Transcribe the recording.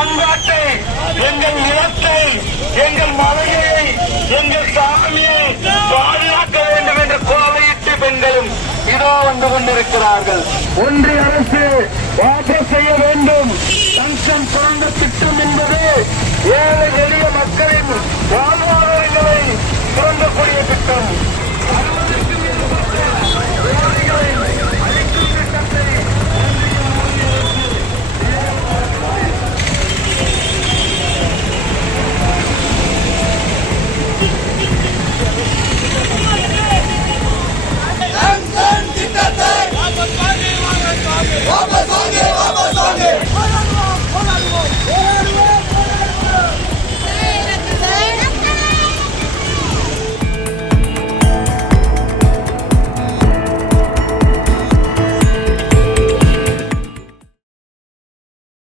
பண்பாட்டை, எங்கள் நிலத்தை, எங்கள் மலையை, எங்கள் சாமியை பாதுகாக்க வேண்டும் என்ற கோவையிட்டு பெண்களும் இதோ வந்து கொண்டிருக்கிறார்கள். ஒன்றிய அரசு வாபஸ் செய்ய வேண்டும். தங்கம் சுரங்க திட்டம் என்பது ஏழைகள்